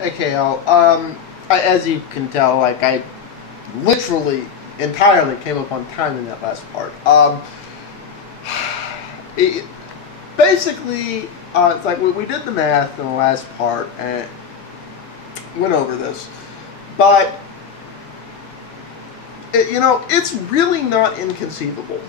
Okay, as you can tell, like I literally entirely came up on time in that last part. It, basically, it's like we did the math in the last part and went over this, but it's really not inconceivable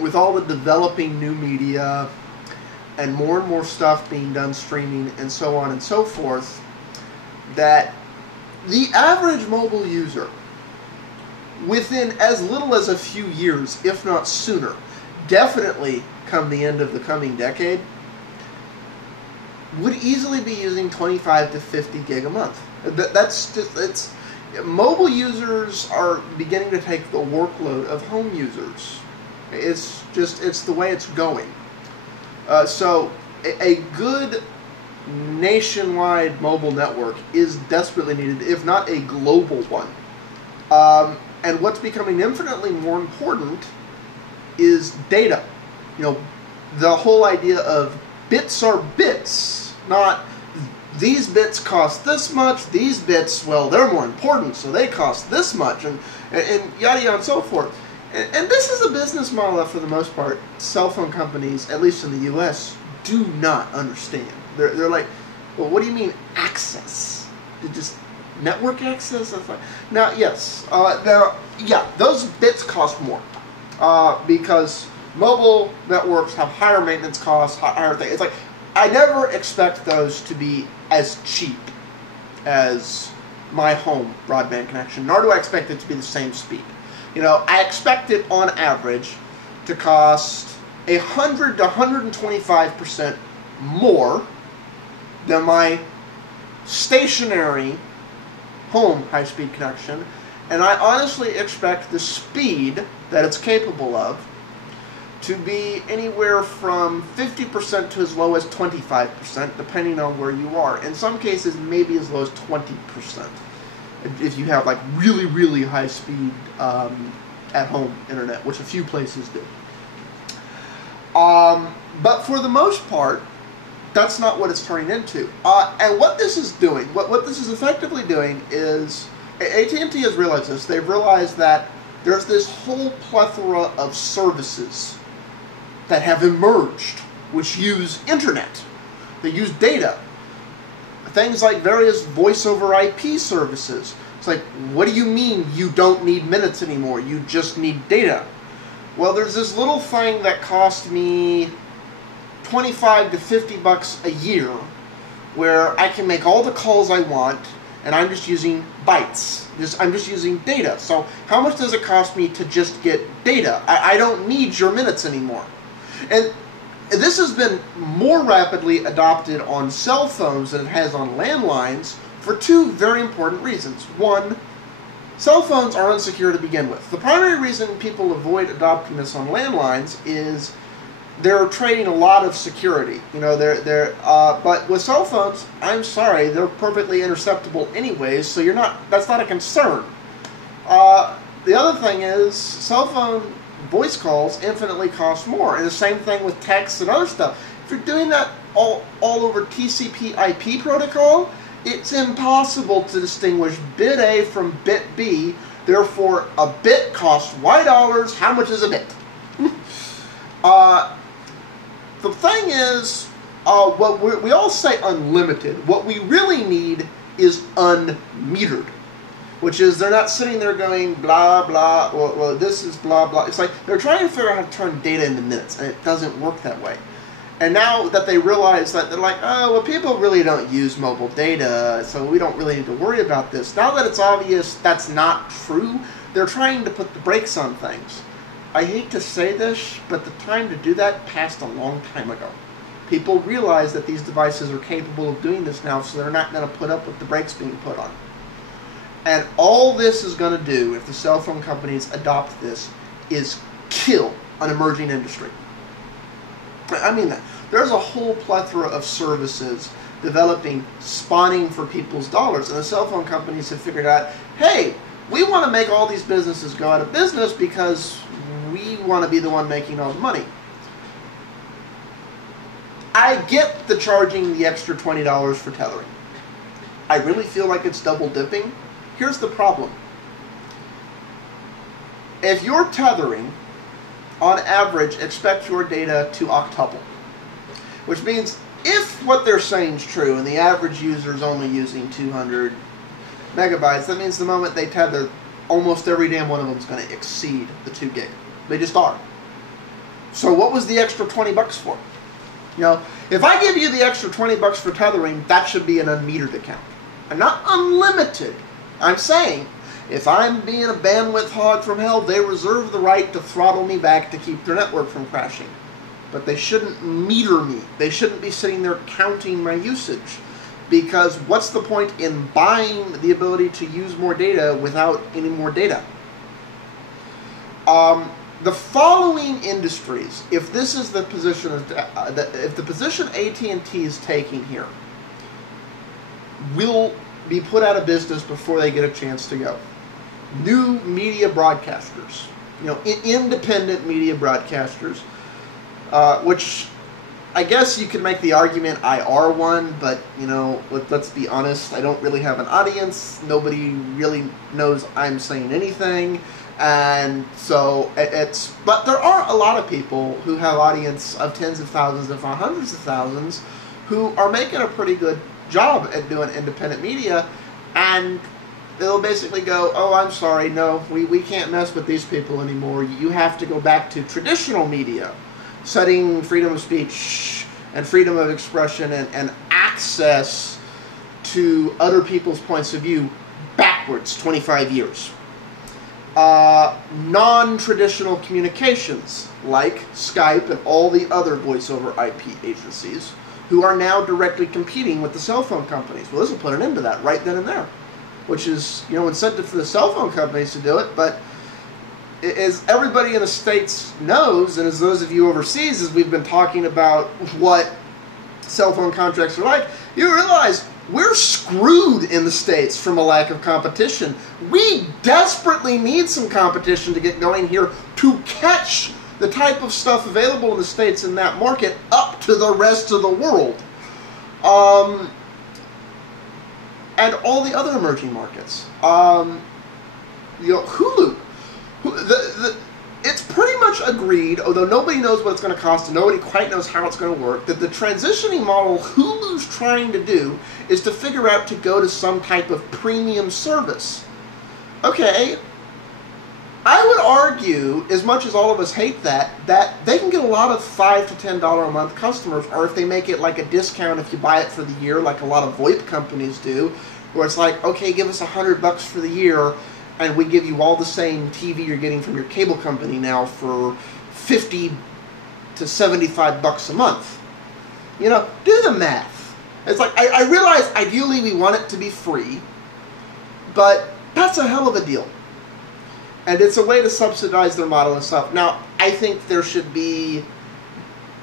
with all the developing new media and more stuff being done streaming and so on and so forth that the average mobile user, within as little as a few years, if not sooner, definitely come the end of the coming decade, would easily be using 25 to 50 gig a month. That's just, it's, mobile users are beginning to take the workload of home users. It's the way it's going. So a good nationwide mobile network is desperately needed, if not a global one. And what's becoming infinitely more important is data. The whole idea of bits are bits, not these bits cost this much, these bits, well, they're more important, so they cost this much, and yada yada and so forth. And this is a business model that, for the most part, cell phone companies, at least in the U.S., do not understand. They're like, well, what do you mean access? Just network access? That's like, now, yes, those bits cost more because mobile networks have higher maintenance costs, higher things. It's like, I never expect those to be as cheap as my home broadband connection, nor do I expect it to be the same speed. I expect it on average to cost 100 to 125% more than my stationary home high-speed connection, and I honestly expect the speed that it's capable of to be anywhere from 50% to as low as 25%, depending on where you are. In some cases, maybe as low as 20%, if you have like really, really high speed at-home internet, which a few places do. But for the most part, that's not what it's turning into. And what this is doing, what this is effectively doing is, AT&T has realized this. They've realized that there's this whole plethora of services that have emerged which use internet. They use data. Things like various voice over IP services. It's like, what do you mean you don't need minutes anymore? You just need data. Well, there's this little thing that cost me 25 to 50 bucks a year where I can make all the calls I want and I'm just using bytes. I'm just using data. So how much does it cost me to just get data? I don't need your minutes anymore. And this has been more rapidly adopted on cell phones than it has on landlines for two very important reasons. One, cell phones are unsecure to begin with. The primary reason people avoid adopting this on landlines is they're trading a lot of security. But with cell phones, I'm sorry, they're perfectly interceptable anyways, so that's not a concern. The other thing is, cell phone voice calls infinitely cost more, and the same thing with text and other stuff. If you're doing that all over TCP/IP protocol, it's impossible to distinguish bit A from bit B. Therefore, a bit costs Y dollars. How much is a bit? The thing is, we all say unlimited. What we really need is unmetered, which is they're not sitting there going blah blah, well this is blah blah. It's like they're trying to figure out how to turn data into minutes, and it doesn't work that way. And now that they realize that, they're like, oh, well, people really don't use mobile data, so we don't really need to worry about this. Now that it's obvious that's not true, they're trying to put the brakes on things. I hate to say this, but the time to do that passed a long time ago. People realize that these devices are capable of doing this now, so they're not going to put up with the brakes being put on. And all this is going to do, if the cell phone companies adopt this, is kill an emerging industry. I mean that. There's a whole plethora of services developing, spawning for people's dollars. And the cell phone companies have figured out, hey, we want to make all these businesses go out of business because we want to be the one making all the money. I get the charging the extra $20 for tethering. I really feel like it's double dipping. Here's the problem. If you're tethering, on average, expect your data to octuple. Which means if what they're saying is true and the average user is only using 200 megabytes, that means the moment they tether, almost every damn one of them is going to exceed the 2 gig. They just are. So what was the extra 20 bucks for? You know, if I give you the extra 20 bucks for tethering, that should be an unmetered account. And not unlimited. I'm saying, if I'm being a bandwidth hog from hell, they reserve the right to throttle me back to keep their network from crashing. But they shouldn't meter me. They shouldn't be sitting there counting my usage. Because what's the point in buying the ability to use more data without any more data? The following industries, if this is the position, if the position AT&T is taking here, will be put out of business before they get a chance to go. New media broadcasters, you know, independent media broadcasters, which I guess you could make the argument I are one, but, you know, let's be honest, I don't really have an audience. Nobody really knows I'm saying anything. And so but there are a lot of people who have audience of tens of thousands, if not hundreds of thousands, who are making a pretty good job at doing independent media, and they'll basically go, oh, I'm sorry, no, we can't mess with these people anymore. You have to go back to traditional media, setting freedom of speech and freedom of expression and access to other people's points of view backwards 25 years. Non-traditional communications, like Skype and all the other voice over IP agencies, who are now directly competing with the cell phone companies. Well, this will put an end to that right then and there, which is, you know, incentive for the cell phone companies to do it. But as everybody in the States knows, and as those of you overseas, as we've been talking about what cell phone contracts are like, you realize we're screwed in the States from a lack of competition. We desperately need some competition to get going here to catch the type of stuff available in the States in that market up to the rest of the world. And all the other emerging markets. You know, Hulu. It's pretty much agreed, although nobody knows what it's going to cost and nobody quite knows how it's going to work, that the transitioning model Hulu's trying to do is to figure out to go to some type of premium service. Okay, I would argue, as much as all of us hate that they can get a lot of $5 to $10 a month customers, or if they make it like a discount if you buy it for the year, like a lot of VoIP companies do, where it's like, okay, give us $100 for the year, and we give you all the same TV you're getting from your cable company now for $50 to $75 a month. You know, do the math. It's like, I realize ideally we want it to be free, but that's a hell of a deal. And it's a way to subsidize their model and stuff. Now, I think there should be,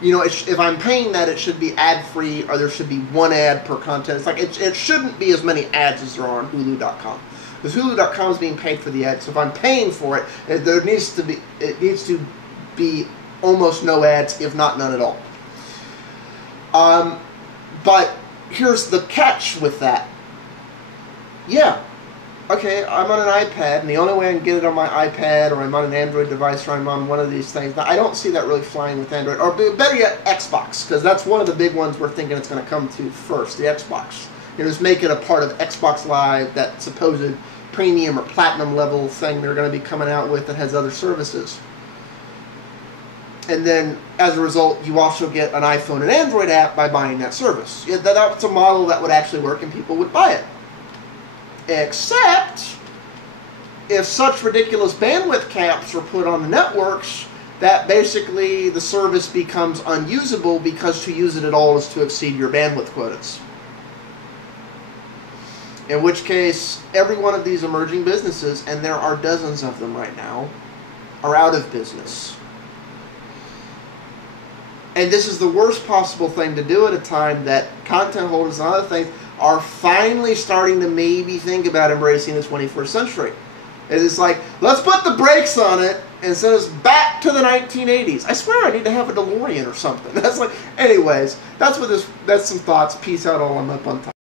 you know, if I'm paying that, it should be ad-free, or there should be one ad per content. It's like, it shouldn't be as many ads as there are on Hulu.com. Because Hulu.com is being paid for the ads. So if I'm paying for it, it needs to be almost no ads, if not none at all. But here's the catch with that. Yeah, okay, I'm on an iPad, and the only way I can get it on my iPad, or I'm on an Android device, or I'm on one of these things. Now, I don't see that really flying with Android, or better yet, Xbox, because that's one of the big ones we're thinking it's going to come to first, the Xbox. You know, just make it a part of Xbox Live, that supposed premium or platinum level thing they're going to be coming out with that has other services. And then, as a result, you also get an iPhone and Android app by buying that service. Yeah, that's a model that would actually work and people would buy it. Except, if such ridiculous bandwidth caps are put on the networks, that basically the service becomes unusable because to use it at all is to exceed your bandwidth quotas. In which case, every one of these emerging businesses, and there are dozens of them right now, are out of business. And this is the worst possible thing to do at a time that content holders and other things are finally starting to maybe think about embracing the 21st century. It's like, let's put the brakes on it and send us back to the 1980s. I swear I need to have a DeLorean or something. That's like, anyways, that's some thoughts. Peace out all. I'm up on top.